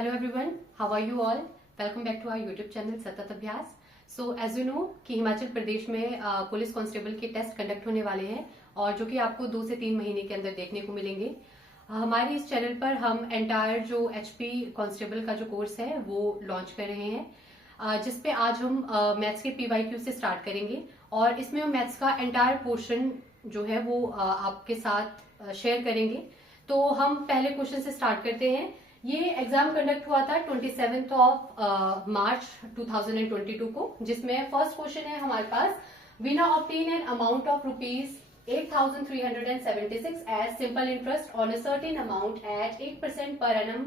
Hello everyone, how are you all? Welcome back to our YouTube channel सतत अभ्यास. So as you know कि हिमाचल प्रदेश में police constable के test conduct होने वाले हैं और जो कि आपको 2 से 3 महीने के अंदर देखने को मिलेंगे. हमारे इस चैनल पर हम एंटायर जो HP कांस्टेबल का जो कोर्स है वो लॉन्च कर रहे हैं, जिसपे आज हम मैथ्स के PYQ से स्टार्ट करेंगे और इसमें हम मैथ्स का एंटायर पोर्शन जो है वो आपके साथ शेयर करेंगे. तो हम पहले क्वेश्चन से स्टार्ट करते हैं. ये एग्जाम कंडक्ट हुआ था 27 मार्च 2022 को, जिसमें फर्स्ट क्वेश्चन है हमारे पास. Veena obtain an amount of rupees 8,376 as simple interest on a certain amount at 8% per annum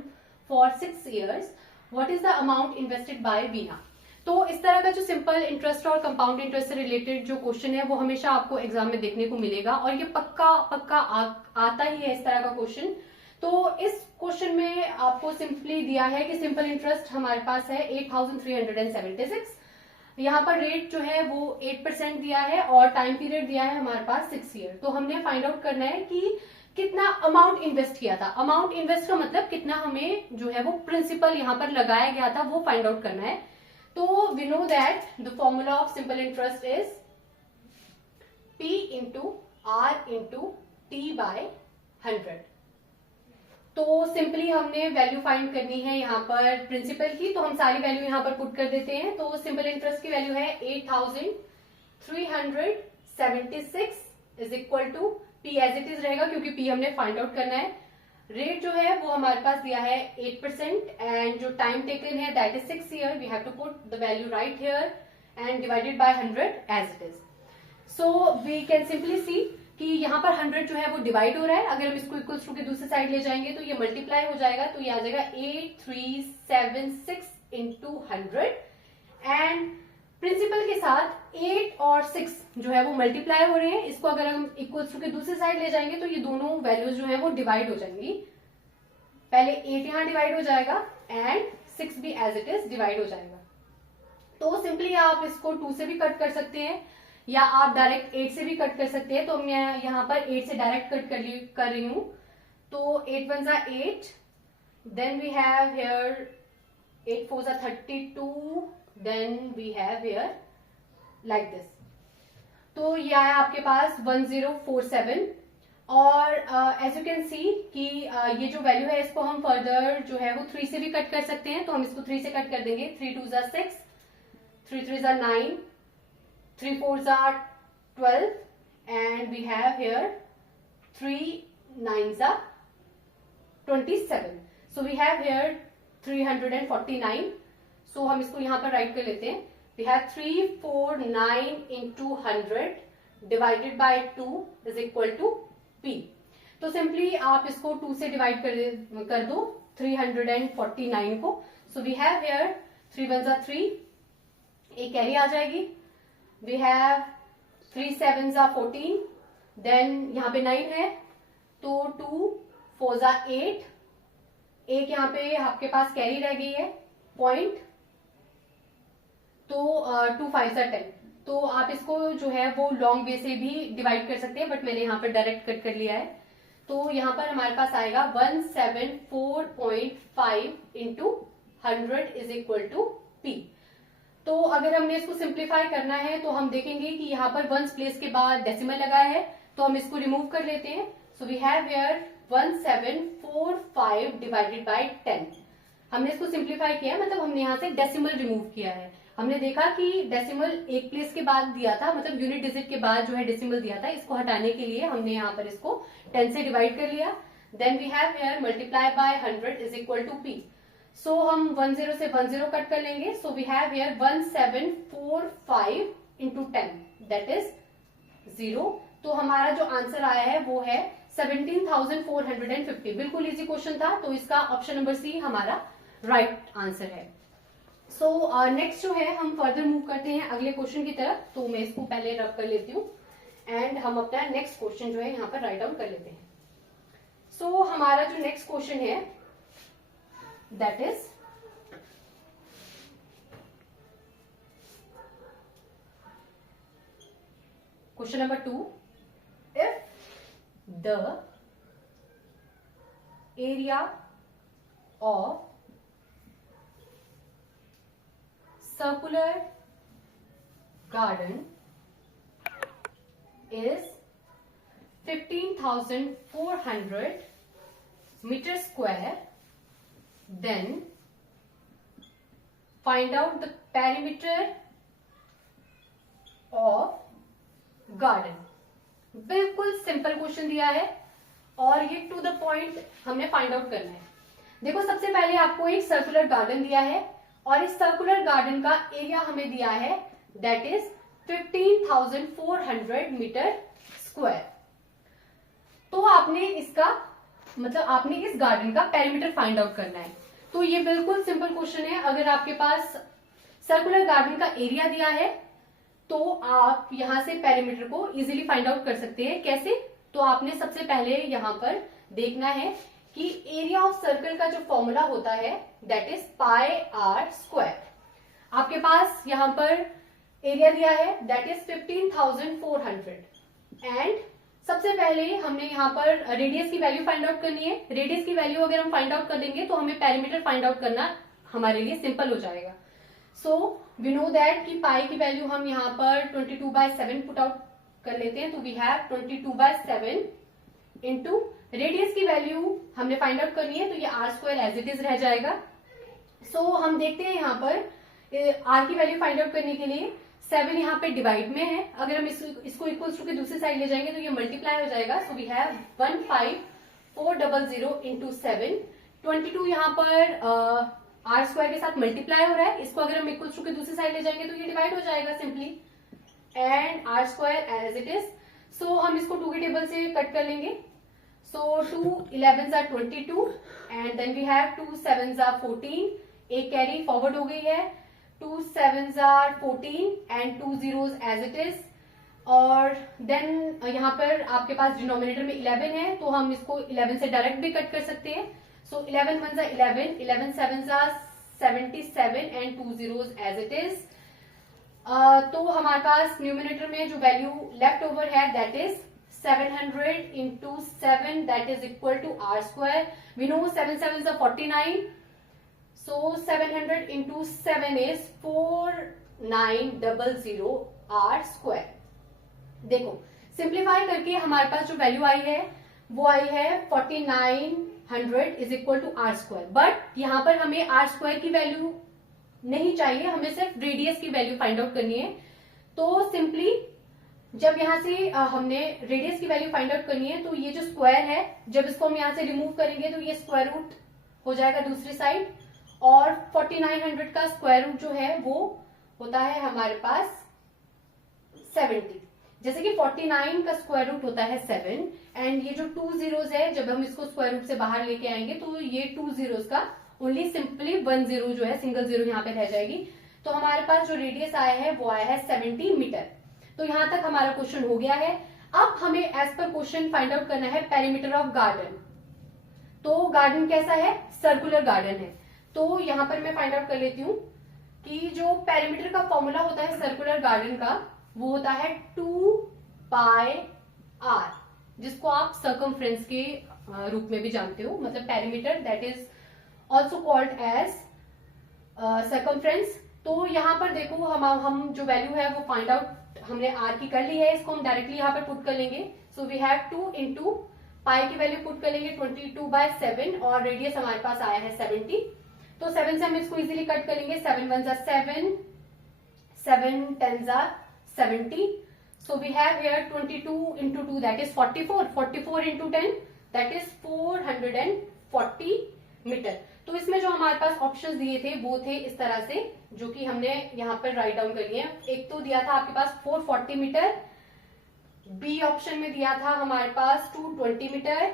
for 6 years. What is the amount invested by Veena? तो इस तरह का जो सिंपल इंटरेस्ट और कंपाउंड इंटरेस्ट से रिलेटेड जो क्वेश्चन है वो हमेशा आपको एग्जाम में देखने को मिलेगा और ये पक्का आता ही है इस तरह का क्वेश्चन. तो इस क्वेश्चन में आपको सिंपली दिया है कि सिंपल इंटरेस्ट हमारे पास है 8,376. यहाँ पर रेट जो है वो 8% दिया है और टाइम पीरियड दिया है हमारे पास 6 year. तो हमने फाइंड आउट करना है कि कितना अमाउंट इन्वेस्ट किया था. अमाउंट इन्वेस्ट का मतलब कितना हमें जो है वो प्रिंसिपल यहाँ पर लगाया गया था वो फाइंड आउट करना है. तो we know that the formula of simple interest is P into r into t by 100. तो सिंपली हमने वैल्यू फाइंड करनी है यहाँ पर प्रिंसिपल की, तो हम सारी वैल्यू यहाँ पर पुट कर देते हैं. तो सिंपल इंटरेस्ट की वैल्यू है 8,376 is equal to P as it is रहेगा क्योंकि P हमने फाइंड आउट करना है. रेट जो है वो हमारे पास दिया है 8% एंड जो टाइम टेकन है that is 6 year. We have to put the value right here and divided by 100 as it is. So we can simply see कि यहाँ पर 100 जो है वो डिवाइड हो रहा है. अगर हम इसको इक्वल्स टू के दूसरी साइड ले जाएंगे तो ये मल्टीप्लाई हो जाएगा. तो ये आ जाएगा 8376 इंटू 100 एंड प्रिंसिपल के साथ 8 और 6 जो है वो मल्टीप्लाई हो रहे हैं. इसको अगर हम इक्वल्स टू के दूसरी साइड ले जाएंगे तो ये दोनों वैल्यूज जो है वो डिवाइड हो जाएंगी. पहले 8 यहाँ डिवाइड हो जाएगा एंड 6 भी एज इट इज डिवाइड हो जाएगा. तो सिंपली आप इसको 2 से भी कट कर सकते हैं या आप डायरेक्ट 8 से भी कट कर सकते हैं. तो मैं यहाँ पर 8 से डायरेक्ट कट कर रही हूं. तो 8 1 जा 8, देन वी हैव हियर 8 4 जा 32, then we have here like this. तो ये आया आपके पास 1047 और एज यू कैन सी कि ये जो वैल्यू है इसको हम फर्दर जो है वो 3 से भी कट कर सकते हैं. तो हम इसको 3 से कट कर देंगे. 3 2 जा 6, 3 3 जा 9, 3 4s are 12 and we have here 3 9s are 27. So we have here 349. So हम इसको यहाँ पर राइट कर लेते हैं. We have 349 into 100 divided by 2 is equal to P. तो सिंपली आप इसको 2 से डिवाइड कर दो 349 को. So we have here 3 1s are 3, एक कैरी आ जाएगी. We have 3 7s are 14, then यहाँ पे 9 है तो 2 4s are 8, एक यहाँ पे आपके पास कैरी रह गई है पॉइंट, तो 2 5s are 10. तो आप इसको जो है वो लॉन्ग वे से भी डिवाइड कर सकते हैं बट मैंने यहाँ पर डायरेक्ट कट कर लिया है. तो यहाँ पर हमारे पास आएगा 174.5 into 100 is equal to P. तो अगर हमने इसको सिंप्लीफाई करना है तो हम देखेंगे कि यहाँ पर वंस प्लेस के बाद डेसिमल लगा है तो हम इसको रिमूव कर लेते हैं. So we have here 1745 divided by 10. हमने इसको सिंप्लीफाई किया मतलब हमने यहाँ से डेसिमल रिमूव किया है. हमने देखा कि डेसिमल एक प्लेस के बाद दिया था, मतलब यूनिट डिजिट के बाद जो है डेसिमल दिया था. इसको हटाने के लिए हमने यहाँ पर इसको 10 से डिवाइड कर लिया. Then we have here multiply by 100 is equal to P. So हम 10 से 10 कट कर लेंगे. So we have here 1745 into 10 that is 0. तो हमारा जो आंसर आया है वो है 17,450. बिल्कुल इजी क्वेश्चन था तो इसका ऑप्शन नंबर सी हमारा राइट आंसर है. सो नेक्स्ट जो है हम फर्दर मूव करते हैं अगले क्वेश्चन की तरफ. तो मैं इसको पहले रब कर लेती हूँ एंड हम अपना नेक्स्ट क्वेश्चन जो है यहाँ पर राइट डाउन कर लेते हैं. सो हमारा जो नेक्स्ट क्वेश्चन है that is question number 2. If the area of circular garden is 15,400 meter square, then find out the perimeter of garden। बिल्कुल सिंपल क्वेश्चन दिया है और ये टू द पॉइंट हमने फाइंड आउट करना है। देखो सबसे पहले आपको एक सर्कुलर गार्डन दिया है और इस सर्कुलर गार्डन का एरिया हमें दिया है दैट इज 15,400 मीटर स्क्वायर। तो आपने इसका मतलब आपने इस गार्डन का पेरीमीटर फाइंड आउट करना है। तो ये बिल्कुल सिंपल क्वेश्चन है। अगर आपके पास सर्कुलर गार्डन का एरिया दिया है तो आप यहां से पेरीमीटर को इजीली फाइंड आउट कर सकते हैं। कैसे? तो आपने सबसे पहले यहां पर देखना है कि एरिया ऑफ सर्कल का जो फॉर्मूला होता है that is pi r square. आपके पास यहां पर एरिया दिया है दैट इज 15,400 एंड सबसे पहले हमने यहाँ पर रेडियस की वैल्यू फाइंड आउट करनी है। रेडियस की वैल्यू अगर हम फाइंड आउट कर देंगे तो हमें पेरीमीटर फाइंड आउट करना हमारे लिए सिंपल हो जाएगा। सो वी नो दैट कि पाई की वैल्यू हम यहाँ पर 22/7 पुट आउट कर लेते हैं। तो वी हैव 22/7 इंटू रेडियस की वैल्यू हमने फाइंड आउट करनी है तो ये r square as it is रह जाएगा। सो हम देखते हैं यहाँ पर आर की वैल्यू फाइंड आउट करने के लिए 7 यहाँ पे डिवाइड में है। अगर हम इसको इक्वल्स टू के दूसरी साइड ले जाएंगे तो ये मल्टीप्लाई हो जाएगा। So we have 15,400 into 7। 22 यहाँ पर आर स्क्वायर के साथ मल्टीप्लाई हो रहा है। इसको अगर हम इक्वल्स टू के दूसरी साइड ले जाएंगे तो ये डिवाइड हो जाएगा simply and R square as it is. So हम इसको 2 के टेबल से कट कर लेंगे। So 2 11s are 22 and then we have 2 7s are 14। एक कैरी फॉरवर्ड हो गई है। 2 7s are 14 and 2 zeros as it is। और देन यहाँ पर आपके पास डिनोमिनेटर में 11 है तो हम इसको 11 से डायरेक्ट भी कट कर सकते हैं। सो 11 1s are 11, 11 7s are 77 and 2 zeros as it is। तो हमारे पास न्यूमिनेटर में जो वैल्यू लेफ्ट ओवर है that is 700 into 7 that is equal to r square। We know 7 7s are 49। So 700 into 7 is 4900 r square। देखो simplify करके हमारे पास जो वैल्यू आई है वो आई है 4900 is equal to r square. But यहाँ पर हमें आर स्क्वायर की वैल्यू नहीं चाहिए, हमें सिर्फ रेडियस की वैल्यू फाइंड आउट करनी है। तो सिंपली जब यहाँ से हमने रेडियस की वैल्यू फाइंड आउट करनी है तो ये जो स्क्वायर है जब इसको हम यहाँ से रिमूव करेंगे तो ये स्क्वायर रूट हो जाएगा दूसरी साइड और 4900 का स्क्वायर रूट जो है वो होता है हमारे पास 70। जैसे कि 49 का स्क्वायर रूट होता है 7 एंड ये जो 2 zeros है जब हम इसको स्क्वायर रूट से बाहर लेके आएंगे तो ये 2 zeros का ओनली सिंपली 1 0 जो है सिंगल जीरो यहाँ पे रह जाएगी। तो हमारे पास जो रेडियस आया है वो आया है 70 मीटर। तो यहां तक हमारा क्वेश्चन हो गया है। अब हमें as per question find out करना है पेरीमीटर ऑफ गार्डन। तो गार्डन कैसा है? सर्कुलर गार्डन है। तो यहां पर मैं फाइंड आउट कर लेती हूँ कि जो पेरीमीटर का फॉर्मूला होता है सर्कुलर गार्डन का वो होता है 2 पाई आर, जिसको आप सर्कमफ्रेंस के रूप में भी जानते हो। मतलब perimeter that is also called as circumference. तो यहाँ पर देखो हम जो वैल्यू है वो फाइंड आउट हमने आर की कर ली है, इसको हम डायरेक्टली यहाँ पर पुट कर लेंगे। So we have 2 into pi की वैल्यू पुट कर लेंगे 22/7 और रेडियस हमारे पास आया है 70। तो 7 से हम इसको इजीली कट करेंगे। 7 1s are 7, 7 10s are 70। So we have here 22 into 2 that is 44, 44 into 10 that is 440 metre. तो इसमें जो हमारे पास ऑप्शंस दिए थे वो थे इस तरह से जो कि हमने यहाँ पर राइट डाउन कर लिए। एक तो दिया था आपके पास 440 मीटर, बी ऑप्शन में दिया था हमारे पास 220 मीटर,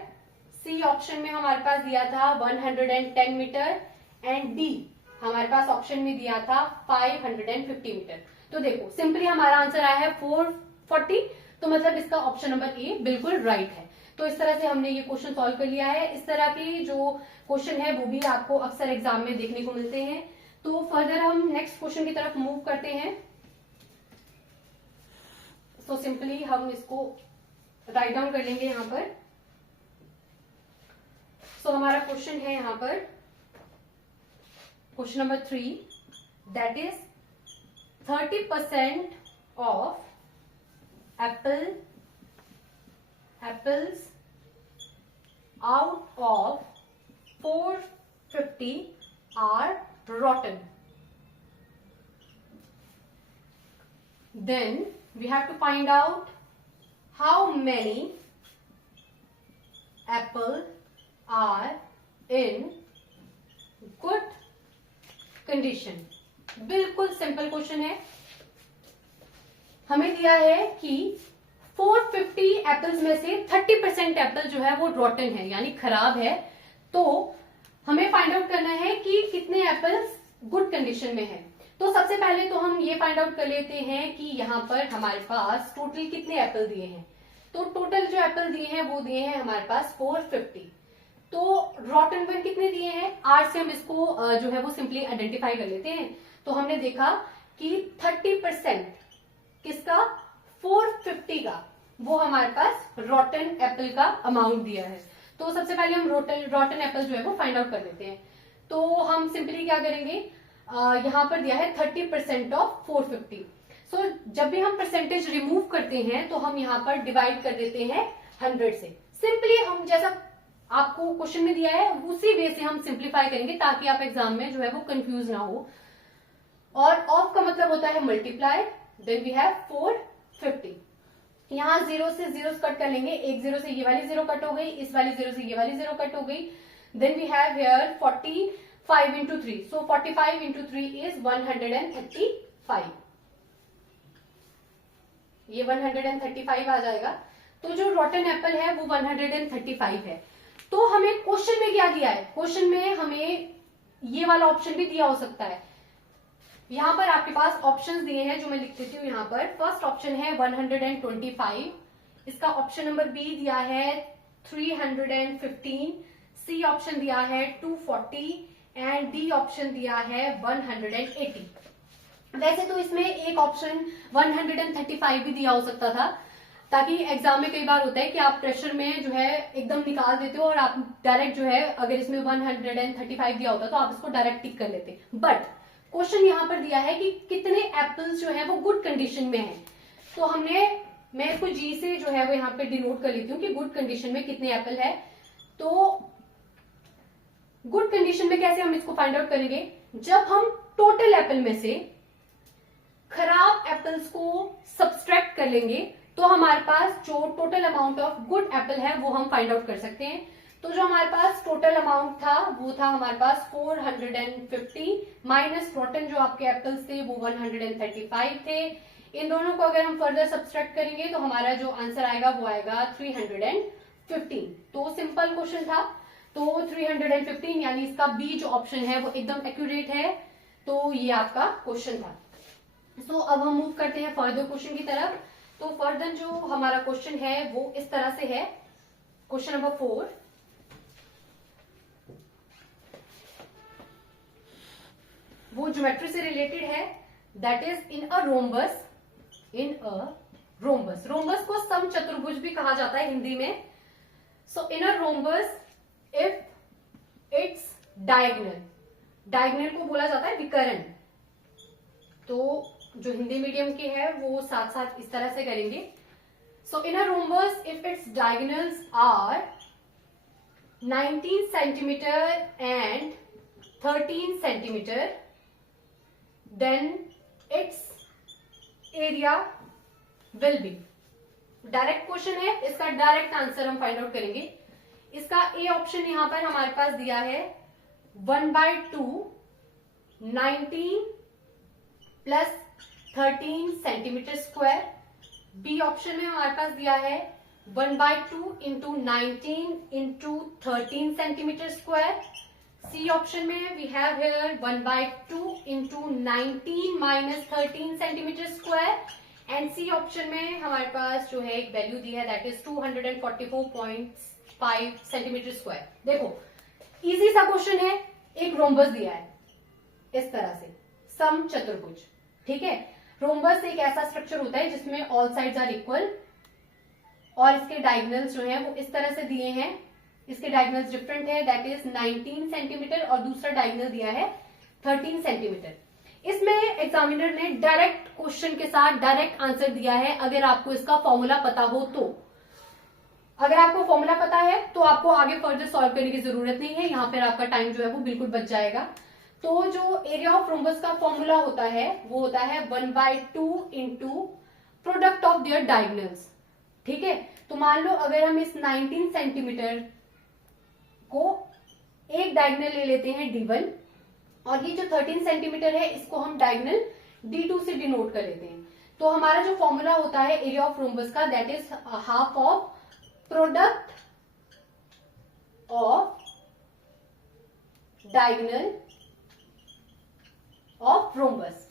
सी ऑप्शन में हमारे पास दिया था 110 मीटर एंड डी हमारे पास ऑप्शन में दिया था 550 मीटर। तो देखो सिंपली हमारा आंसर आया है 440। तो मतलब इसका ऑप्शन नंबर ए बिल्कुल राइट है। तो इस तरह से हमने ये क्वेश्चन सॉल्व कर लिया है। इस तरह के जो क्वेश्चन है वो भी आपको अक्सर एग्जाम में देखने को मिलते हैं। तो फर्दर हम नेक्स्ट क्वेश्चन की तरफ मूव करते हैं। तो सिंपली हम इसको राइट डाउन कर लेंगे यहाँ पर। सो हमारा क्वेश्चन है यहाँ पर question number 3 that is 30% of apples out of 450 are rotten. Then we have to find out how many apples are in good condition. बिल्कुल सिंपल क्वेश्चन है. हमें दिया है कि 450 एप्पल्स में से 30% एप्पल जो है वो रॉटन है, यानी खराब है. तो हमें फाइंड आउट करना है कि कितने एप्पल्स गुड कंडीशन में है. तो सबसे पहले तो हम ये फाइंड आउट कर लेते हैं कि यहाँ पर हमारे पास टोटल कितने एप्पल दिए हैं. तो टोटल जो एप्पल दिए हैं वो दिए हैं हमारे पास 450. तो रॉटन वन कितने दिए हैं, आर से हम इसको जो है वो सिंपली आइडेंटिफाई कर लेते हैं. तो हमने देखा कि 30% किसका, 450 का, वो हमारे पास रॉटन एप्पल का अमाउंट दिया है. तो सबसे पहले हम रॉटन एप्पल जो है वो फाइंड आउट कर लेते हैं. तो हम सिंपली क्या करेंगे, यहाँ पर दिया है 30% ऑफ 450. सो जब भी हम परसेंटेज रिमूव करते हैं तो हम यहाँ पर डिवाइड कर देते हैं 100 से. सिंपली हम जैसा आपको क्वेश्चन में दिया है उसी वे से हम सिंप्लीफाई करेंगे ताकि आप एग्जाम में जो है वो कंफ्यूज ना हो. और ऑफ का मतलब होता है मल्टीप्लाई. Then we have 450. यहाँ जीरो से जीरो कट कर लेंगे. एक जीरो से ये वाली जीरो कट हो गई, इस वाली जीरो से ये वाली जीरो कट हो गई. Then we have here 45 into 3. So 45 into 3 is 135. ये 135 आ जाएगा. तो जो रॉटन एप्पल है वो 135 है. तो हमें क्वेश्चन में क्या दिया है, क्वेश्चन में हमें ये वाला ऑप्शन भी दिया हो सकता है. यहां पर आपके पास ऑप्शंस दिए हैं जो मैं लिख देती हूँ. यहाँ पर फर्स्ट ऑप्शन है 125. इसका ऑप्शन नंबर बी दिया है 315. सी ऑप्शन दिया है 240 एंड डी ऑप्शन दिया है 180. वैसे तो इसमें एक ऑप्शन 135 भी दिया हो सकता था, ताकि एग्जाम में कई बार होता है कि आप प्रेशर में जो है एकदम निकाल देते हो और आप डायरेक्ट जो है, अगर इसमें 135 दिया होता तो आप इसको डायरेक्ट टिक कर लेते. बट क्वेश्चन यहाँ पर दिया है कि कितने एप्पल्स जो है वो गुड कंडीशन में है. तो मैं इसको जी से जो है वो यहाँ पे डिनोट कर लेती हूँ कि गुड कंडीशन में कितने एप्पल है. तो गुड कंडीशन में कैसे हम इसको फाइंड आउट करेंगे, जब हम टोटल एप्पल में से खराब एप्पल्स को सब्सट्रैक्ट कर लेंगे तो हमारे पास जो total amount of good Apple है वो हम फाइंड आउट कर सकते हैं. तो जो हमारे पास टोटल अमाउंट था वो था हमारे पास 450 माइनस रॉटन जो आपके एप्पल्स थे वो 135 थे. इन दोनों को अगर हम फर्दर सब्सट्रैक्ट करेंगे तो हमारा जो आंसर आएगा वो आएगा 315. तो सिंपल क्वेश्चन था. तो 315 यानी इसका बी जो ऑप्शन है वो एकदम एक्यूरेट है. तो ये आपका क्वेश्चन था. सो अब हम मूव करते हैं फर्दर क्वेश्चन की तरफ. तो फर्दर जो हमारा क्वेश्चन है वो इस तरह से है. Question number 4. वो ज्योमेट्री से रिलेटेड है. That is in a rhombus. Rhombus को समचतुर्भुज भी कहा जाता है हिंदी में. So in a rhombus if its diagonal को बोला जाता है विकर्ण. तो जो हिंदी मीडियम के है वो साथ साथ इस तरह से करेंगे. So in a rhombus if its diagonals are 19 centimetre and 13 centimetre, then its area will be. Direct question है, इसका डायरेक्ट आंसर हम फाइंड आउट करेंगे. इसका ए ऑप्शन यहां पर हमारे पास दिया है 1/2 19 plus 13 centimetre square. B option में हमारे पास दिया है 1/2 into 19 into 13 centimetre square. C option में we have here 1/2 into 19 minus 13 centimetre square. And C option में हमारे पास जो है एक वैल्यू दी है दैट इज 244.5 सेंटीमीटर स्क्वायर. देखो इजी सा क्वेश्चन है. एक रोम्बस दिया है इस तरह से समचतुर्भुज. ठीक है, रोम्बस एक ऐसा स्ट्रक्चर होता है जिसमें ऑल साइड्स आर इक्वल और इसके डायगोनल्स जो हैं वो इस तरह से दिए हैं. इसके डायगोनल्स डिफरेंट है, दैट इज 19 सेंटीमीटर और दूसरा डायगोनल दिया है 13 सेंटीमीटर. इसमें एग्जामिनर ने डायरेक्ट क्वेश्चन के साथ डायरेक्ट आंसर दिया है, अगर आपको इसका फॉर्मूला पता हो तो। अगर आपको फॉर्मूला पता है तो आपको आगे फर्दर सॉल्व करने की जरूरत नहीं है, यहाँ पर आपका टाइम जो है वो बिल्कुल बच जाएगा। तो जो एरिया ऑफ रोम्बस का फॉर्मूला होता है वो होता है 1/2 into product of their diagonals. ठीक है, तो मान लो अगर हम इस 19 सेंटीमीटर को एक डायगोनल ले लेते हैं D1, और ये जो 13 सेंटीमीटर है इसको हम डायगोनल D2 से डिनोट कर लेते हैं, तो हमारा जो फॉर्मूला होता है एरिया ऑफ रोम्बस का, that is half of product of diagonal of rhombus.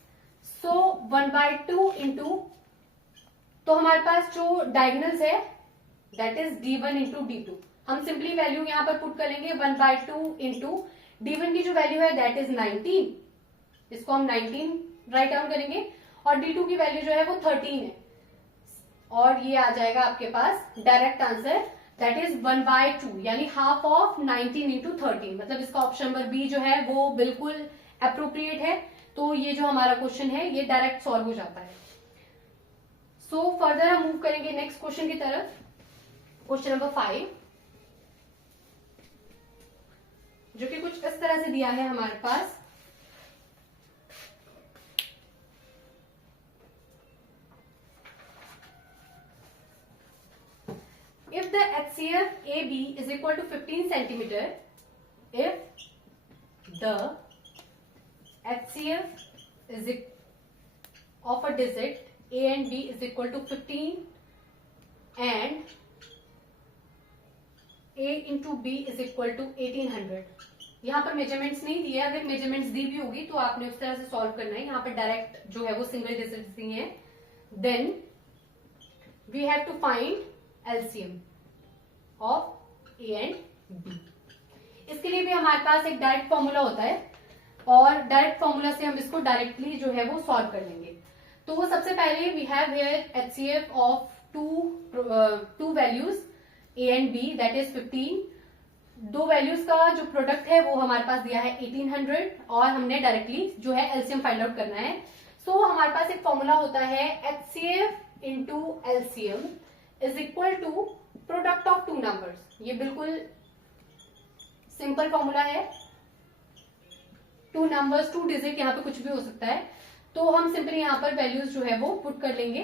So 1/2 into, तो हमारे पास जो डायगोनल्स है that is D1 into D2। हम सिंपली वैल्यू यहां पर पुट करेंगे 1/2 इंटू D1 की जो वैल्यू है दैट इज 19, इसको हम 19 राइट डाउन करेंगे, और D2 की वैल्यू जो है वो 13 है, और ये आ जाएगा आपके पास डायरेक्ट आंसर दैट इज 1/2 यानी हाफ ऑफ 19 इंटू 13। मतलब इसका ऑप्शन नंबर बी जो है वो बिल्कुल अप्रोप्रिएट है। तो ये जो हमारा क्वेश्चन है ये डायरेक्ट सॉल्व हो जाता है। सो फर्दर हम मूव करेंगे नेक्स्ट क्वेश्चन की तरफ, क्वेश्चन नंबर 5, जो कि कुछ इस तरह से दिया है हमारे पास। If the HCF AB is equal to 15 centimeter, if the HCF is of a digit A and B is equal to 15 and A into B is equal to 1800। यहाँ पर मेजरमेंट्स नहीं दिए, अगर मेजरमेंट्स दी भी होगी तो आपने उस तरह से सॉल्व करना है, यहाँ पर डायरेक्ट जो है वो सिंगल डिजिट्स दी है। Then we have to find LCM of A and B। इसके लिए भी हमारे पास एक डायरेक्ट फॉर्मूला होता है, और डायरेक्ट फॉर्मूला से हम इसको डायरेक्टली जो है वो सॉल्व कर लेंगे। तो सबसे पहले we have here HCF of two values A and B that is 15। दो वैल्यूज का जो प्रोडक्ट है वो हमारे पास दिया है 1800, और हमने डायरेक्टली जो है LCM फाइंड आउट करना है। सो हमारे पास एक फॉर्मूला होता है HCF into LCM is equal to product of two numbers. ये बिल्कुल सिंपल फॉर्मूला है, टू नंबर्स, टू डिजिट, यहाँ पे कुछ भी हो सकता है। तो हम सिंपली यहाँ पर वैल्यूज जो है वो पुट कर लेंगे।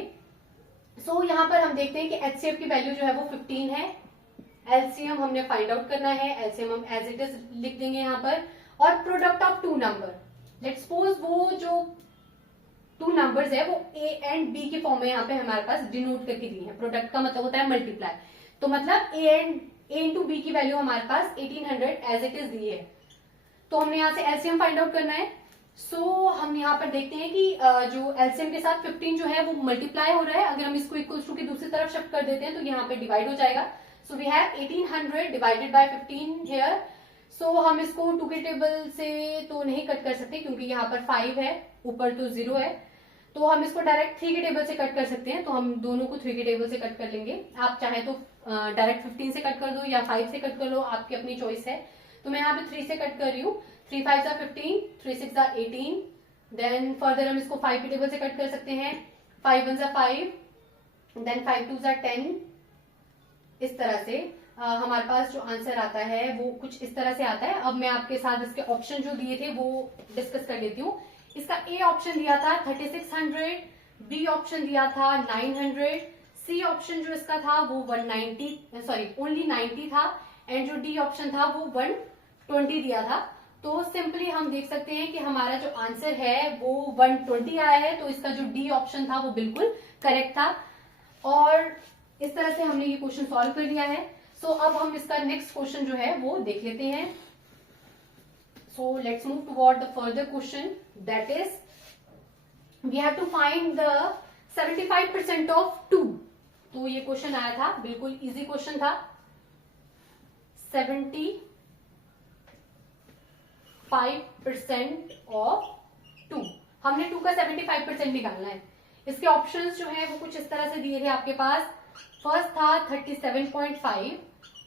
सो यहाँ पर हम देखते हैं कि HCF की वैल्यू जो है वो 15 है, LCM हमने फाइंड आउट करना है, LCM हम एज इट इज लिख देंगे यहाँ पर, और product of two number, let's suppose वो जो टू नंबर्स है वो A एंड B की फॉर्म में यहाँ पे हमारे पास डिनोट करके दी है। प्रोडक्ट का मतलब होता है मल्टीप्लाई, तो मतलब A इंटू B की वैल्यू हमारे पास 1800 एज इट इज दी है। तो हमने यहाँ से LCM फाइंड आउट करना है। सो हम यहाँ पर देखते हैं कि जो LCM के साथ 15 जो है वो मल्टीप्लाई हो रहा है, अगर हम इसको इक्वल्स टू की दूसरी तरफ शिफ्ट कर देते हैं तो यहाँ पे डिवाइड हो जाएगा। So we have 1800 divided by 15 here. So हम इसको 2 के टेबल से तो नहीं कट कर सकते क्योंकि यहाँ पर 5 है, ऊपर तो 0 है, तो हम इसको डायरेक्ट 3 के टेबल से कट कर सकते हैं। तो हम दोनों को 3 के टेबल से कट कर लेंगे। आप चाहे तो डायरेक्ट 15 से कट कर दो या 5 से कट कर लो, आपकी अपनी चॉइस है। तो मैं यहाँ पे 3 से कट कर रही हूँ। 3 5 are 15, 3 6 are 18। देन फर्दर हम इसको 5 के टेबल से कट कर सकते हैं। 5 1 are 5, देन 5 2 are 10। इस तरह से हमारे पास जो आंसर आता है वो कुछ इस तरह से आता है। अब मैं आपके साथ इसके ऑप्शन जो दिए थे वो डिस्कस कर लेती हूँ। इसका ए ऑप्शन दिया था 3600, बी ऑप्शन दिया था 900, सी ऑप्शन जो इसका था वो 190 सॉरी ओनली 90 था, एंड जो डी ऑप्शन था वो 120 दिया था। तो सिंपली हम देख सकते हैं कि हमारा जो आंसर है वो 120 आया है, तो इसका जो डी ऑप्शन था वो बिल्कुल करेक्ट था। और इस तरह से हमने ये क्वेश्चन सॉल्व कर लिया है। सो अब हम इसका नेक्स्ट क्वेश्चन जो है वो देख लेते हैं। So let's move toward the further question, that is we have to find the 75% of 2। तो ये क्वेश्चन आया था, बिल्कुल इजी क्वेश्चन था। 75% of 2, हमने 2 का 75% निकालना है। इसके ऑप्शंस जो है वो कुछ इस तरह से दिए थे आपके पास। फर्स्ट था 37.5,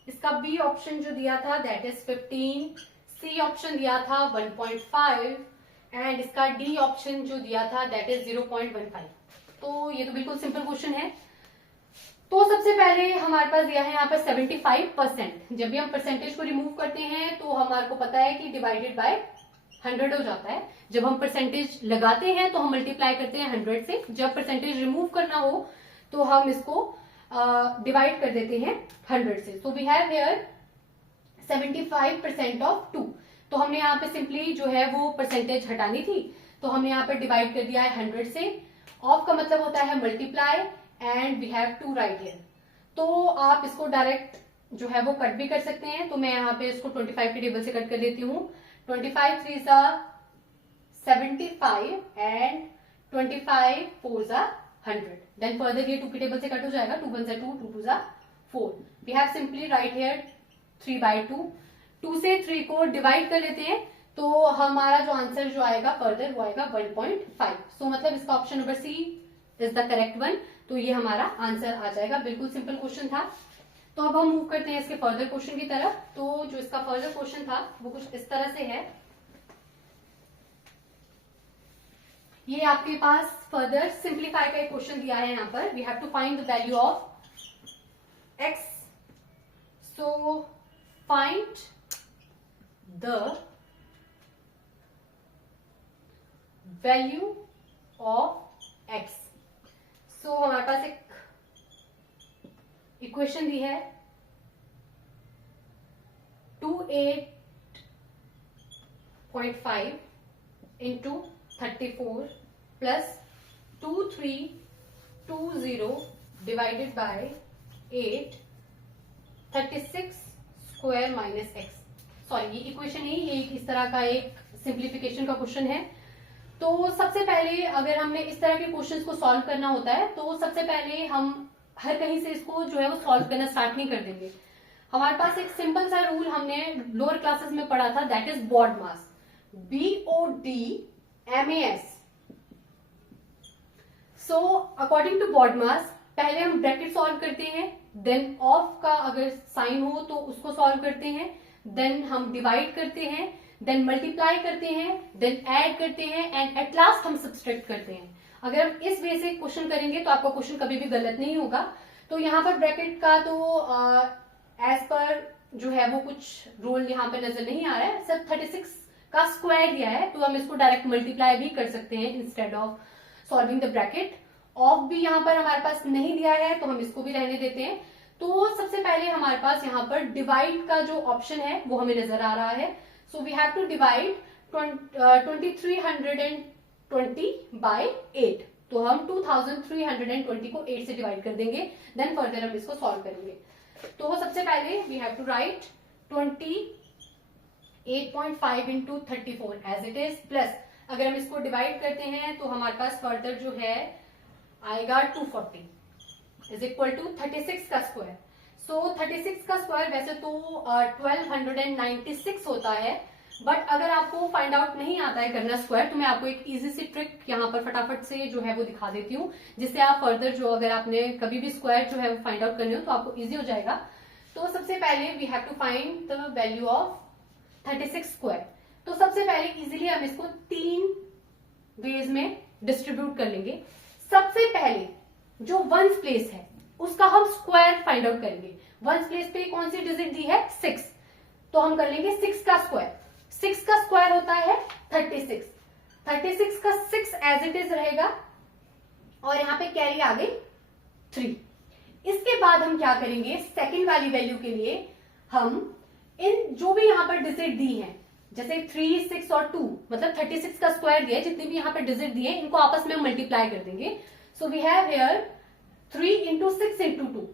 इसका बी ऑप्शन जो दिया था दैट इज 15, सी ऑप्शन दिया था 1.5, एंड इसका डी ऑप्शन जो दिया था दैट इज 0.15। तो ये तो बिल्कुल सिंपल क्वेश्चन है। तो सबसे पहले हमारे पास दिया है यहाँ पर 75%। जब भी हम परसेंटेज को रिमूव करते हैं तो हमारे को पता है कि डिवाइडेड बाय 100 हो जाता है। जब हम परसेंटेज लगाते हैं तो हम मल्टीप्लाई करते हैं 100 से। जब परसेंटेज रिमूव करना हो तो हम इसको डिवाइड कर देते हैं 100 से। So we have here 75% of 2। तो हमने यहाँ पे सिंपली जो है वो परसेंटेज हटानी थी, तो हमने यहाँ पर डिवाइड कर दिया है 100 से। ऑफ का मतलब होता है multiply and we have to write here. तो आप इसको डायरेक्ट जो है वो कट भी कर सकते हैं। तो मैं यहाँ पे इसको 25 के टेबल से कट कर देती हूँ। 25 3 सा 75 एंड 25 4 सा 100। देन फर्दर ये 2 के टेबल से कट हो जाएगा। 2 1 सा 2, 2 2 सा 4। We have simply write here 3/2। 2 से 3 को डिवाइड कर लेते हैं तो हमारा जो आंसर जो आएगा फर्दर वो आएगा 1.5। सो मतलब इसका option number C is the correct one. तो ये हमारा आंसर आ जाएगा। बिल्कुल सिंपल क्वेश्चन था। तो अब हम मूव करते हैं इसके फर्दर क्वेश्चन की तरफ। तो जो इसका फर्दर क्वेश्चन था वो कुछ इस तरह से है। ये आपके पास फर्दर सिंप्लीफाई का एक क्वेश्चन दिया है। यहाँ पर we have to find the value of x. So find the value of x. So हमारे पास एक इक्वेशन दी है 28.5 into 34 plus 2320 divided by 8 36 square minus x. Sorry ये इक्वेशन नहीं, ये इस तरह का एक सिंप्लीफिकेशन का क्वेश्चन है। तो सबसे पहले अगर हमने इस तरह के क्वेश्चंस को सॉल्व करना होता है तो सबसे पहले हम हर कहीं से इसको जो है वो सॉल्व करना स्टार्ट नहीं कर देंगे। हमारे पास एक सिंपल सा रूल हमने लोअर क्लासेस में पढ़ा था, that is BODMAS, BODMAS। So according to BODMAS पहले हम ब्रैकेट सॉल्व करते हैं, देन ऑफ का अगर साइन हो तो उसको सॉल्व करते हैं, देन हम डिवाइड करते हैं, देन मल्टीप्लाई करते हैं, देन ऐड करते हैं एंड एट लास्ट हम सब्सट्रैक्ट करते हैं। अगर हम इस वे से क्वेश्चन करेंगे तो आपका क्वेश्चन कभी भी गलत नहीं होगा। तो यहाँ पर ब्रैकेट का तो एज पर जो है वो कुछ रूल यहाँ पर नजर नहीं आ रहा है। सिर्फ 36 का स्क्वायर दिया है तो हम इसको डायरेक्ट मल्टीप्लाई भी कर सकते हैं instead of solving the bracket. Of भी यहाँ पर हमारे पास नहीं दिया है तो हम इसको भी रहने देते हैं। तो सबसे पहले हमारे पास यहाँ पर डिवाइड का जो ऑप्शन है वो हमें नजर आ रहा है। So we have to divide 2320 by 8। तो हम 2320 को 8 से डिवाइड कर देंगे, देन फर्दर हम इसको सॉल्व करेंगे। तो सबसे पहले we have to write 28.5 into 34 as it is, plus अगर हम इसको डिवाइड करते हैं तो हमारे पास फर्दर जो है आएगा 240 इज इक्वल टू 36 का स्क्वायर। सो 36 का स्क्वायर वैसे तो 1296 होता है, बट अगर आपको फाइंड आउट नहीं आता है करना स्क्वायर तो मैं आपको एक इजी सी ट्रिक यहाँ पर फटाफट से जो है वो दिखा देती हूँ, जिससे आप फर्दर जो अगर आपने कभी भी स्क्वायर जो है वो फाइंड आउट करने हो तो आपको इजी हो जाएगा। तो सबसे पहले we have to find the value of 36 square. तो सबसे पहले इजीली हम इसको 3 वेज में डिस्ट्रीब्यूट कर लेंगे। सबसे पहले जो वंस प्लेस है उसका हम स्क्वायर फाइंड आउट करेंगे। वंस प्लेस पे कौन सी डिजिट दी है 6, तो हम कर लेंगे 6 का स्क्वायर। 6 का स्क्वायर होता है 36। 36 का 6 एज इट इज रहेगा और यहाँ पे कैरी आ गई 3। इसके बाद हम क्या करेंगे, सेकंड वाली वैल्यू के लिए हम इन जो भी यहाँ पर डिजिट दी है जैसे 3, 6 और 2, मतलब 36 का स्क्वायर दिया है, जितने भी यहाँ पर डिजिट दिए इनको आपस में मल्टीप्लाई कर देंगे। So we have here 3 into 6 into 2।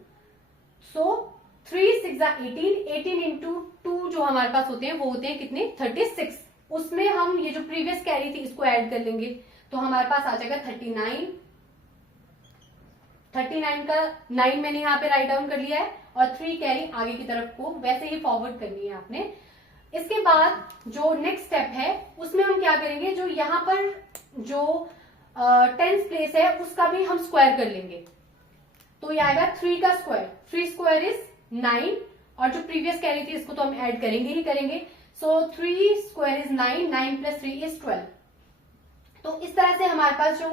So 3 6 18, 18 into 2 जो हमारे पास होते हैं वो होते हैं कितने 36। उसमें हम ये जो प्रीवियस कैरी थी इसको ऐड कर लेंगे तो हमारे पास आ जाएगा 39। 39 का 9 मैंने यहाँ पे राइट डाउन कर लिया है और 3 कैरी आगे की तरफ को वैसे ही फॉरवर्ड करनी है आपने। इसके बाद जो नेक्स्ट स्टेप है उसमें हम क्या करेंगे, जो यहाँ पर जो 10th प्लेस है उसका भी हम स्क्वायर कर लेंगे। तो ये आएगा 3 का स्क्वायर, 3 स्क्वायर इज 9 और जो प्रीवियस कैरी थी इसको तो हम ऐड करेंगे ही करेंगे। सो 3 स्क्वायर इज 9, 9 प्लस 3 इज 12। तो इस तरह से हमारे पास जो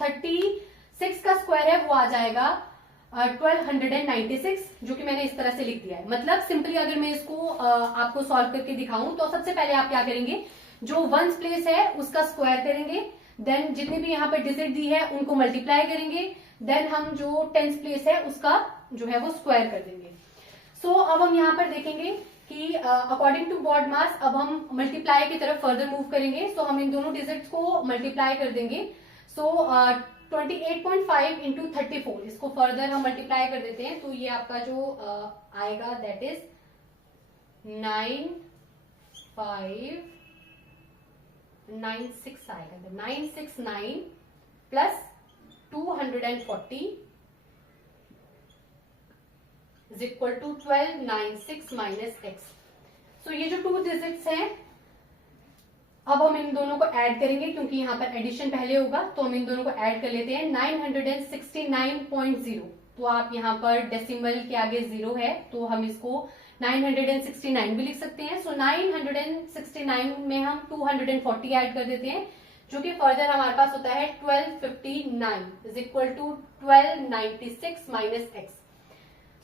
36 का स्क्वायर है वो आ जाएगा 1296, जो कि मैंने इस तरह से लिख दिया है। मतलब सिंपली अगर मैं इसको आपको सॉल्व करके दिखाऊं तो सबसे पहले आप क्या करेंगे, जो वंस प्लेस है उसका स्क्वायर करेंगे, देन जितने भी यहाँ पर डिजिट दी है उनको मल्टीप्लाई करेंगे, देन हम जो टेंस प्लेस है उसका जो है वो स्क्वायर कर देंगे। सो अब हम यहाँ पर देखेंगे कि अकॉर्डिंग टू BODMAS अब हम मल्टीप्लाई की तरफ फर्दर मूव करेंगे। सो हम इन दोनों डिजिट्स को मल्टीप्लाई कर देंगे। सो 28.5 इंटू 34, इसको फर्दर हम मल्टीप्लाई कर देते हैं तो ये आपका जो आएगा दैट इज 9596 आएगा। 969 plus 240 is equal to 1296 minus x. So ये जो 2 डिजिट्स हैं अब हम इन दोनों को ऐड करेंगे, क्योंकि यहाँ पर एडिशन पहले होगा तो हम इन दोनों को ऐड कर लेते हैं। 969.0, तो आप यहाँ पर डेसिमल के आगे 0 है तो हम इसको 969 भी लिख सकते हैं। सो 969 में हम 240 ऐड कर देते हैं, जो कि फर्दर हमारे पास होता है 1259 is equal to 1296 minus x.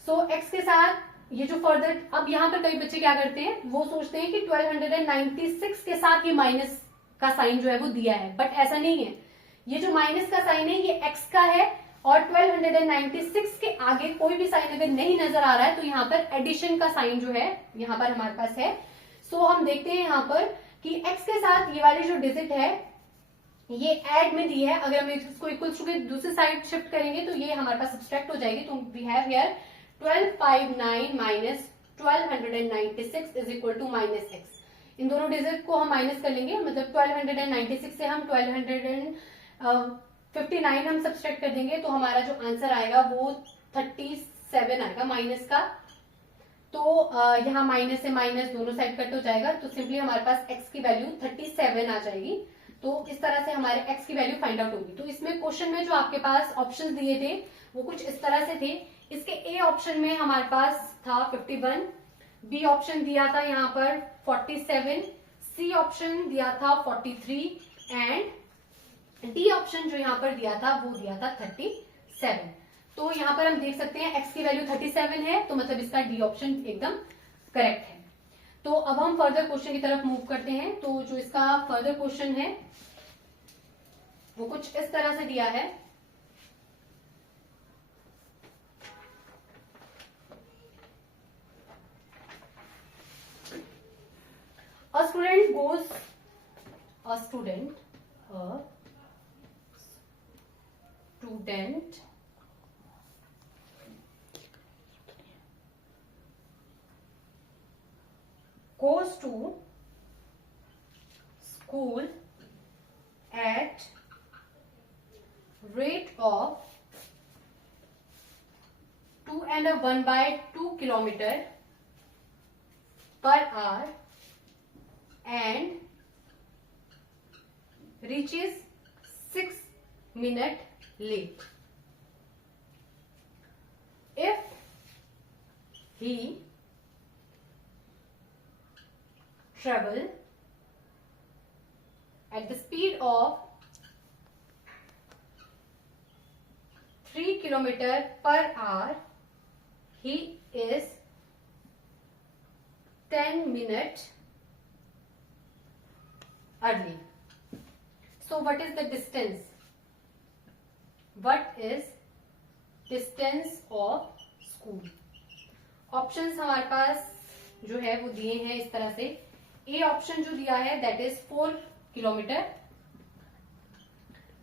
So x के साथ ये जो फर्दर, अब यहाँ पर कई बच्चे क्या करते हैं, वो सोचते हैं कि 1296 के साथ ये माइनस का साइन जो है वो दिया है, बट ऐसा नहीं है। ये जो माइनस का साइन है ये एक्स का है और 1296 के आगे कोई भी साइन अगर नहीं नजर आ रहा है तो यहाँ पर एडिशन का साइन जो है यहाँ पर हमारे पास है। सो हम देखते हैं यहाँ पर कि एक्स के साथ ये वाली जो डिजिट है ये ऐड में दी है, अगर हम इसको इक्वल टू के दूसरी साइड शिफ्ट करेंगे तो ये हमारे पास सब्सट्रैक्ट हो जाएगी। तो we have here 1259 minus 1296 is equal to minus x. इन दोनों डिजिट को हम माइनस कर लेंगे, मतलब 1296 से हम 1259 हम सब्सट्रैक्ट कर देंगे तो हमारा जो आंसर आएगा वो 37 आएगा माइनस का। तो यहाँ माइनस से माइनस दोनों साइड कट हो जाएगा, तो सिंपली हमारे पास एक्स की वैल्यू 37 आ जाएगी। तो इस तरह से हमारे एक्स की वैल्यू फाइंड आउट होगी। तो इसमें क्वेश्चन में जो आपके पास ऑप्शंस दिए थे वो कुछ इस तरह से थे। इसके ए ऑप्शन में हमारे पास था 51, बी ऑप्शन दिया था यहाँ पर 47, सी ऑप्शन दिया था 43 एंड डी ऑप्शन जो यहाँ पर दिया था वो दिया था 37। तो यहाँ पर हम देख सकते हैं एक्स की वैल्यू 37 है, तो मतलब इसका डी ऑप्शन एकदम करेक्ट है। तो अब हम फर्दर क्वेश्चन की तरफ मूव करते हैं। तो जो इसका फर्दर क्वेश्चन है वो कुछ इस तरह से दिया है। A student goes to school at rate of 2.1/2 kilometer per hour and reaches 6 minutes late. If he travel at the speed of 3 kilometers per hour, he is 10 minutes early. So what is the distance? What is distance of school? Options हमारे पास जो है वो दिए हैं इस तरह से। ए ऑप्शन जो दिया है that is 4 kilometre,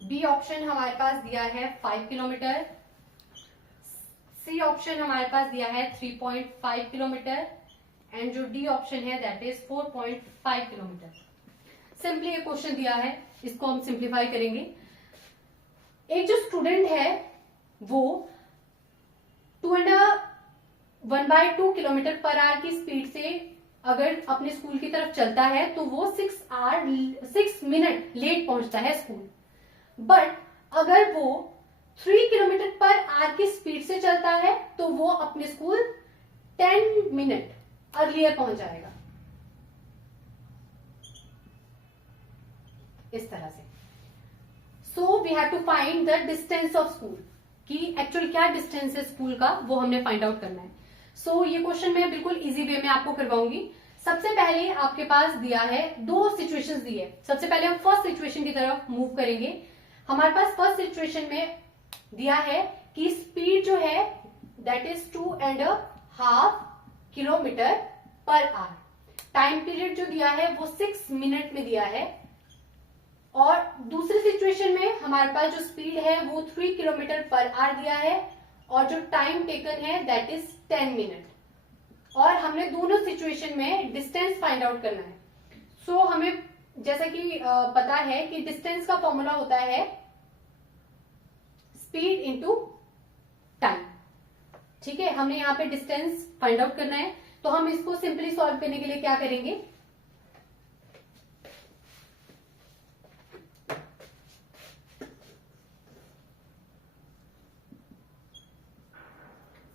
B option हमारे पास दिया है 5 किलोमीटर, सी ऑप्शन हमारे पास दिया है 3.5 किलोमीटर एंड जो डी ऑप्शन है दैट इज 4.5 किलोमीटर। सिंपली एक क्वेश्चन दिया है, इसको हम सिंप्लीफाई करेंगे। एक जो स्टूडेंट है वो 2.1/2 किलोमीटर पर आवर की स्पीड से अगर अपने स्कूल की तरफ चलता है तो वो 6 मिनट लेट पहुंचता है स्कूल। बट अगर वो 3 किलोमीटर पर आवर की स्पीड से चलता है तो वो अपने स्कूल 10 मिनट अर्लियर पहुंच जाएगा। इस तरह से। So we have to find the distance of school, कि एक्चुअल क्या डिस्टेंस है स्कूल का, वो हमने फाइंड आउट करना है। सो ये क्वेश्चन मैं बिल्कुल इजी वे में आपको करवाऊंगी। सबसे पहले आपके पास दिया है, दो सिचुएशंस दी है। सबसे पहले हम फर्स्ट सिचुएशन की तरफ मूव करेंगे। हमारे पास फर्स्ट सिचुएशन में दिया है कि स्पीड जो है that is 2.5 kilometre per hour. Time period जो दिया है वो 6 मिनट में दिया है। और दूसरी सिचुएशन में हमारे पास जो स्पीड है वो 3 किलोमीटर पर आवर दिया है और जो टाइम टेकन है दैट इज 10 मिनट। और हमने दोनों सिचुएशन में डिस्टेंस फाइंड आउट करना है। सो हमें जैसा कि पता है कि डिस्टेंस का फॉर्मूला होता है स्पीड इनटू टाइम। ठीक है, हमने यहाँ पे डिस्टेंस फाइंड आउट करना है। तो हम इसको सिंपली सॉल्व करने के लिए क्या करेंगे,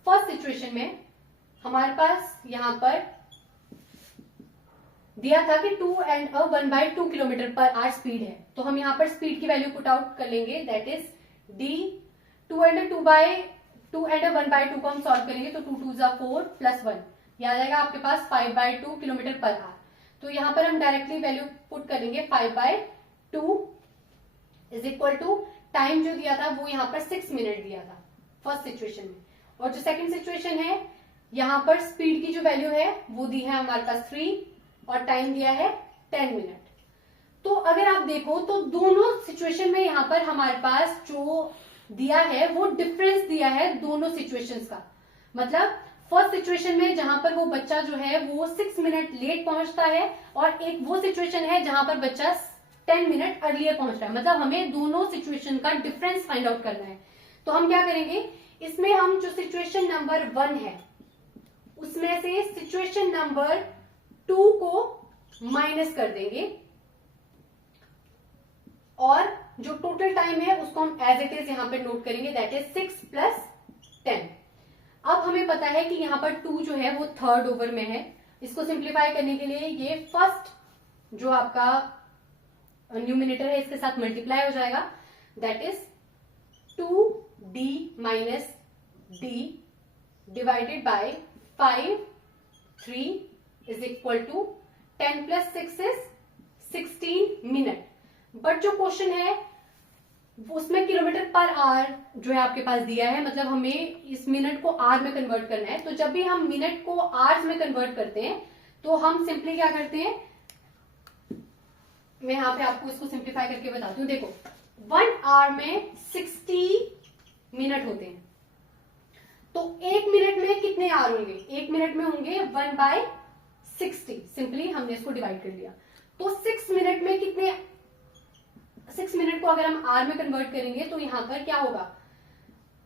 फर्स्ट सिचुएशन में हमारे पास यहां पर दिया था कि 1/2 किलोमीटर पर आवर स्पीड है। तो हम यहां पर स्पीड की वैल्यू पुट आउट कर लेंगे, दैट इज डी। 2/1/2 को हम सॉल्व करेंगे तो 2 2 4 प्लस 1 याद आएगा आपके पास 5/2 किलोमीटर पर आवर। तो यहां पर हम डायरेक्टली वैल्यू पुट करेंगे 5/2 इज इक्वल टू टाइम जो दिया था वो यहां पर 6 मिनट दिया था फर्स्ट सिचुएशन में। और जो सेकंड सिचुएशन है यहां पर स्पीड की जो वैल्यू है वो दी है हमारे पास 3 और टाइम दिया है 10 मिनट। तो अगर आप देखो तो दोनों सिचुएशन में यहां पर हमारे पास जो दिया है वो डिफरेंस दिया है दोनों सिचुएशंस का। मतलब फर्स्ट सिचुएशन में जहां पर वो बच्चा जो है वो 6 मिनट लेट पहुंचता है और एक वो सिचुएशन है जहां पर बच्चा 10 मिनट अर्लियर पहुंच रहा है। मतलब हमें दोनों सिचुएशन का डिफरेंस फाइंड आउट करना है। तो हम क्या करेंगे, इसमें हम जो सिचुएशन नंबर 1 है उसमें से सिचुएशन नंबर 2 को माइनस कर देंगे और जो टोटल टाइम है उसको हम एज इट इज यहां पे नोट करेंगे, दैट इज 6 + 10। अब हमें पता है कि यहां पर 2 जो है वो थर्ड ओवर में है। इसको सिंप्लीफाई करने के लिए ये फर्स्ट जो आपका न्यूमिनेटर है इसके साथ मल्टीप्लाई हो जाएगा, that is 2d minus d divided by 5 3 is equal to 10 + 6 is 16 minute. But जो क्वेश्चन है उसमें किलोमीटर पर आवर जो है आपके पास दिया है, मतलब हमें इस मिनट को आर में कन्वर्ट करना है। तो जब भी हम मिनट को आवर्स में कन्वर्ट करते हैं तो हम सिंपली क्या करते हैं, मैं यहाँ पे आपको इसको सिंप्लीफाई करके बताती हूँ। देखो 1 आवर में 60 मिनट होते हैं, तो 1 मिनट में कितने आवर होंगे, 1 मिनट में होंगे 1/60। सिंपली हमने इसको डिवाइड कर लिया। तो 6 मिनट में कितने, 6 मिनट को अगर हम आवर में कन्वर्ट करेंगे तो यहां पर क्या होगा,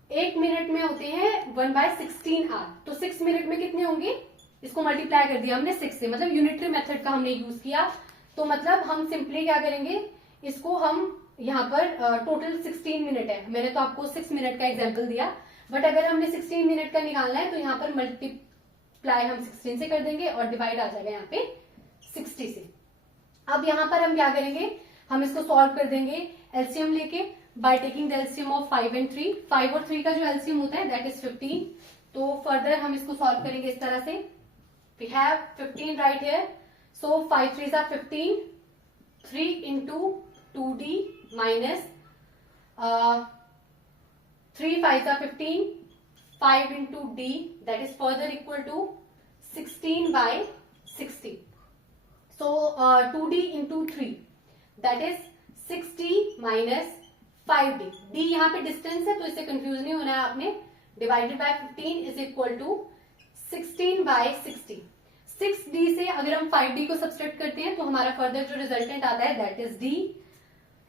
1 मिनट में होते हैं 1/16 आवर। तो 6 मिनट में कितने होंगे, इसको मल्टीप्लाई कर दिया हमने 6 से, मतलब यूनिटरी मेथड का हमने यूज किया। तो मतलब हम सिंपली क्या करेंगे, इसको हम यहाँ पर टोटल 16 मिनट है, मैंने तो आपको 6 मिनट का एग्जाम्पल दिया, बट अगर हमने 16 मिनट का निकालना है तो यहाँ पर मल्टीप्लाई हम 16 से कर देंगे और डिवाइड आ जाएगा यहाँ पे 60 से। अब यहाँ पर हम क्या करेंगे, हम इसको सॉल्व कर देंगे एलसीएम लेके by taking the LCM of 5 and 3। 5 और 3 का जो एलसीएम होता है दैट इज 15। तो फर्दर हम इसको सॉल्व करेंगे इस तरह से, we have 15 write here. So 5 3s are 15, 3 into 2d minus 3 5s are 15, 5 into d that is further equal to 16/60. So 2d into 3 that is 60 minus 5d। d यहाँ पे distance है तो इससे कंफ्यूज नहीं होना है आपने। Divided by 15 is equal to 16/60। 6d से अगर हम 5d को सब्सट्रैक्ट करते हैं तो हमारा फर्दर जो रिजल्टेंट आता है that is d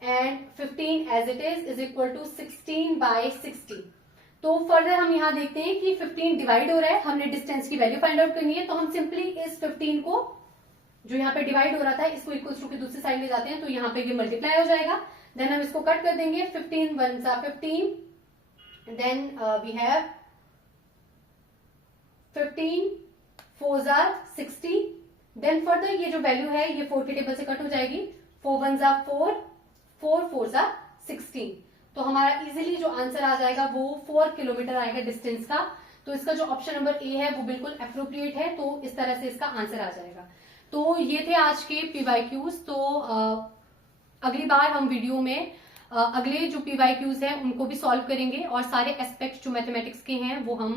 and 15 as it is equal to 16/60। तो फर्दर हम यहाँ देखते हैं कि 15 डिवाइड हो रहा है, हमने डिस्टेंस की वैल्यू फाइंड आउट करनी है। तो हम सिंपली इस 15 को जो यहाँ पे डिवाइड हो रहा था इसको इक्वल टू की दूसरी साइड ले जाते हैं, तो यहाँ पे ये मल्टीप्लाई हो जाएगा। देन हम इसको कट कर देंगे, 15 1s are 15, then we have 15 4s are 60। Then further ये जो वैल्यू है ये 4 के टेबल से कट हो जाएगी, 4 1s are 4, 4 4 जा 16। तो हमारा इजिली जो आंसर आ जाएगा वो 4 किलोमीटर आएगा डिस्टेंस का। तो इसका जो ऑप्शन नंबर ए है वो बिल्कुल अप्रोप्रिएट है। तो इस तरह से इसका आंसर आ जाएगा। तो ये थे आज के पीवाईक्यूज। तो अगली बार हम वीडियो में अगले जो पीवाईक्यूज हैं उनको भी सॉल्व करेंगे और सारे एस्पेक्ट जो मैथमेटिक्स के हैं वो हम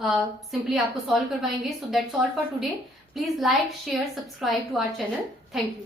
सिंपली आपको सॉल्व करवाएंगे। So that's all for today. Please like, share, subscribe to our channel. Thank you.